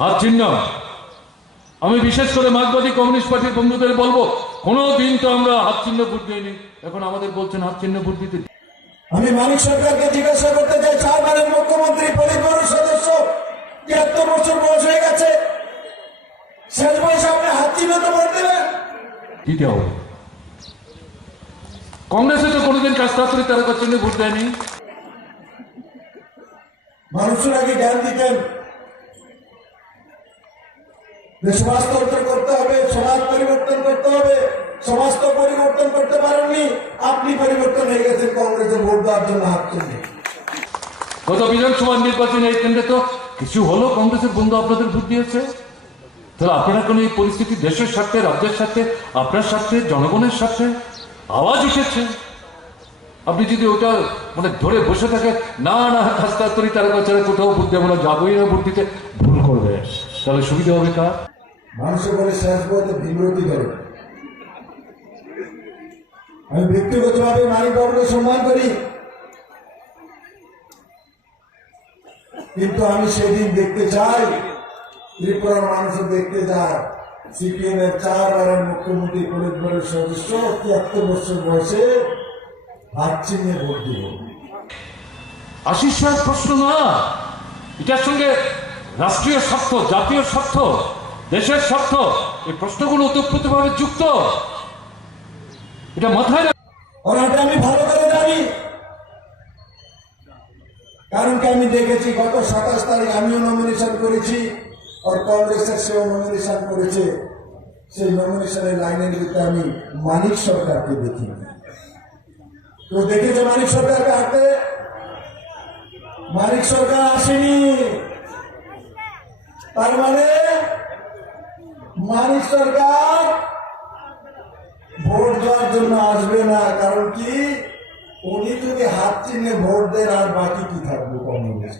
হাত চিহ্ন। আমি বিশেষ করে মার্কসবাদী কমিউনিস্ট পার্টির বন্ধুদের বলবো, কোনো দিন তো আমরা হাত চিহ্ন ভোট দিইনি, এখন আমাদের বলছেন হাত চিহ্ন ভোট দিতে। আমি মানিক সরকারকে জিজ্ঞাসা করতে চাই, 4 বারের মুখ্যমন্ত্রী, পরিবার সদস্য, 73 বছর বয়স হয়ে গেছে, শেষ বয়সে আপনি হাত চিহ্ন তো ভোট দেবেন? দিতে হবে। কংগ্রেসে তো কোনোদিন কাস্তাতুরি তারকা চিহ্নে ভোট দেয়নি। মানুষের আগে জ্ঞান দিতেন যে সমাজতন্ত্র করতে হবে, সমাজ পরিবর্তন করতে হবে। সমাজ তো পরিবর্তন করতে পারেননি, আপনি পরিবর্তন হয়ে গেছেন কংগ্রেসের ভোট দেওয়ার জন্য হাত চিহ্নে। গত বিধানসভা নির্বাচনে এই কেন্দ্রে তো কিছু হলো, কংগ্রেসের বন্ধু আপনাদের ভোট দিয়েছে। তাহলে আপনারা কোন এই পরিস্থিতি দেশের স্বার্থে, রাজ্যের স্বার্থে, আপনার স্বার্থে, জনগণের স্বার্থে আওয়াজ উঠেছে। আপনি যদি ওটা মানে ধরে বসে থাকে, না না কাস্তাতুরি তারকা ছাড়া কোথাও ভোট দেবো না, যাবোই না ভোট দিতে, ভুল করবে, তাহলে সুবিধা হবে কার? মানুষের বলে শেষ বলতে বিমূর্তি করে। আমি ব্যক্তিগতভাবে মানিক বাবুকে সম্মান করি, কিন্তু আমি সেদিন দেখতে চাই, ত্রিপুরার মানুষও দেখতে যায়, সিপিএম এর 4 বারের মুখ্যমন্ত্রী, পরিবারের সদস্য, 73 বছর বয়সে হাত চিহ্নে ভোট দিব। আশিস সাহেব প্রশ্ন না, এটার সঙ্গে রাষ্ট্রীয় স্বার্থ, জাতীয় স্বার্থ, দেশের স্বার্থ, এই প্রশ্নগুলো ওতপ্রোতভাবে যুক্ত। এটা মাথায় ওনাটা আমি ভালো করে জানি, কারণ কি আমি দেখেছি গত 27 তারিখ আমিও নমিনেশন করেছি, আর কংগ্রেসের সেও নমিনেশন করেছে। সেই নমিনেশনের লাইনের ভিতরে আমি মানিক সরকারকে দেখি। তো দেখেছে মানিক সরকারকে হাঁটতে? মানিক সরকার আসেনি, তার মানে মানিক সরকার ভোট দেওয়ার জন্য আসবে না। কারণ কি, উনি যদি হাত চিহ্নে ভোট দেন আর বাকি কি থাকবে কংগ্রেস?